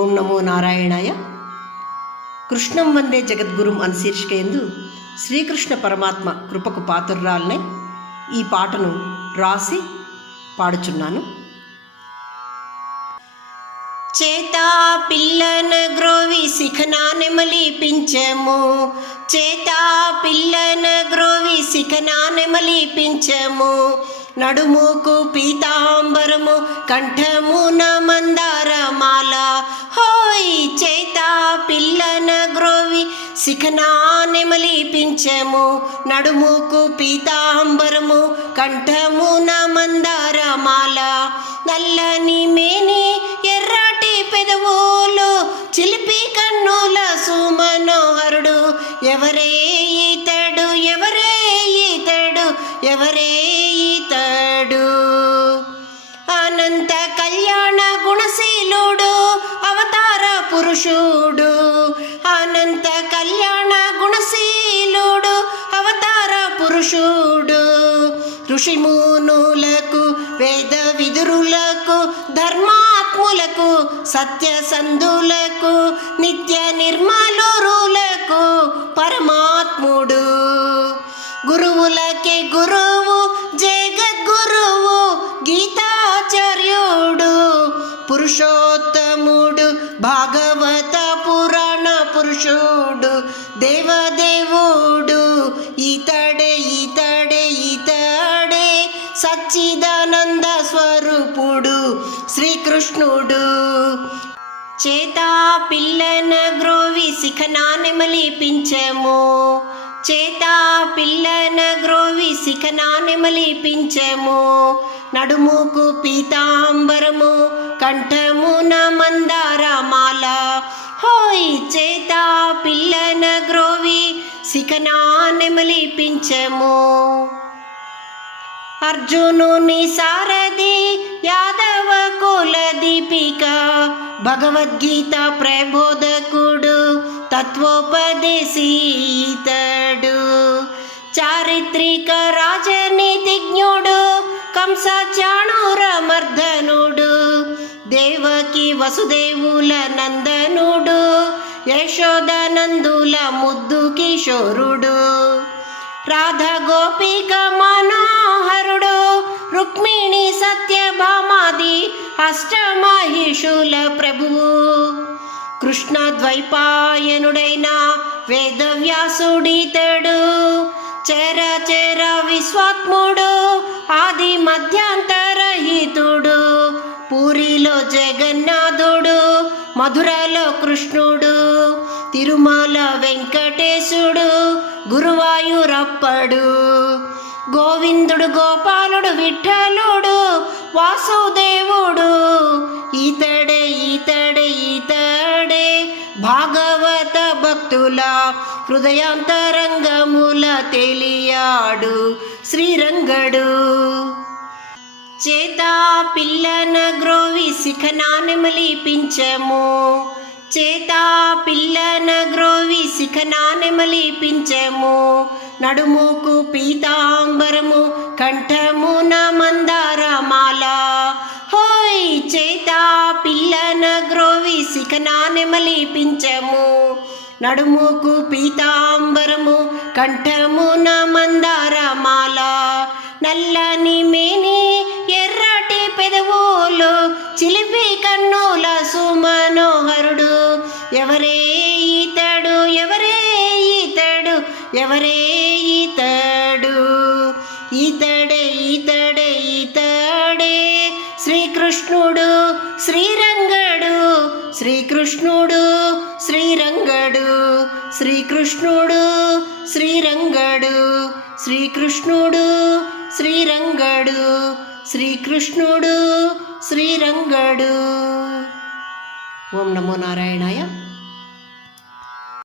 ఓం నమో నారాయణాయ. కృష్ణం వందే జగద్గురుం అని శీర్షికయందు శ్రీకృష్ణ పరమాత్మ కృపకు పాత్రురాలనే ఈ పాటను రాసి పాడుచున్నాను. చేతా పిల్లన గ్రోవి శిఖనా నెమలిపించము, చేతా పిల్లన గ్రోవి శిఖనా నెమలిపించము, నడుముకు పీతాంబరము కంఠమున మందారమాల. హోయ్ చేతా పిల్లన గ్రోవి శిఖనా నెమలిపించము, నడుముకు పీతాంబరము కంఠమున మందారమాల. నల్లని మేని ఎర్రటి పెదవులు చిలిపి కన్నుల సుమనోహరుడు, ఎవరే ఈతడు ఎవరే ఈతడు ఎవరే ఈతడు. అనంత కళ్యాణ గుణశీలుడు అవతార పురుషుడు, అనంత కళ్యాణ గుణశీలుడు అవతార పురుషుడు. ఋషిమునులకు వేద విదురులకు ధర్మాత్ములకు సత్యసంధులకు నిత్య నిర్మలురులకు పరమాత్ముడు. గురువులకే గురువు జగద్గురువు గీతాచార్యుడు, పురుషోత్తముడు భాగవత పురాణ పురుషుడు దేవదేవుడు. ఈతడే ఈతడే ఈతడే సచ్చిదానంద స్వరూపుడు శ్రీకృష్ణుడు. చేతా పిల్లన గ్రోవి శిఖనా నెమలిపించము, చేతా పిల్లన గ్రోవి శిఖనా నెమలిపించము, నడుముకు పీతాంబరము కంఠమున మందారమాల. హోయ్ చేతా పిల్లన గ్రోవి శిఖనా నెమలిపించము. అర్జునుని సారథి యాదవ కుల దీపిక, భగవద్గీత ప్రబోధకుడు తత్వోపదేశి ఈతడు. చారిత్రిక రాజనీతిజ్ఞుడు కంస చాణూర మర్దనుడు, దేవకి వసుదేవుల నందనుడు యశోదనందుల ముద్దు కిషోరుడు. రాధ గోపిక మనోహరుడు, రుక్మిణి సత్యభామాది అష్టమహిషుల ప్రభువు. కృష్ణ ద్వైపాయనుడైన వేదవ్యాసుడితడు, చరచర విశ్వాత్ముడు ఆది మధ్యాంతరహితుడు. పూరిలో జగన్నాథుడు, మధురలో కృష్ణుడు, తిరుమల వెంకటేశుడు గురువాయూరప్పడు. గోవిందుడు గోపాలుడు విఠలుడు వాసుదేవుడు. ఈతడే ఈతడే ఈతడే భాగవత భక్తుల హృదయాంతరంగముల తెలియాడు శ్రీరంగడు. చేతా పిల్లన గ్రోవి శిఖనా నెమలిపించము, చేతా పిల్లన గ్రోవి శిఖనా నెమలిపించము, నడుముకు పీతాంబరము కంఠమున మందారమాల. హోయ్ చేతా పిల్లన గ్రోవి శిఖనా నెమలిపించము, నడుముకు పీతాంబరము కంఠమున మందారమాల. నల్లని మేని ఎర్రటి పెదవులు చిలిపి కన్నుల సుమనోహరుడు, ఎవరే ఈతడు ఎవరే ఈతడు ఎవరే ఈతడు. ఈతడే ఈతడే ఈతడే శ్రీకృష్ణుడు శ్రీరంగడు, శ్రీకృష్ణుడు శ్రీరంగడు, శ్రీకృష్ణుడు శ్రీరంగడు, శ్రీకృష్ణుడు శ్రీరంగడు, శ్రీకృష్ణుడు శ్రీరంగడు. ఓం నమో నారాయణాయ.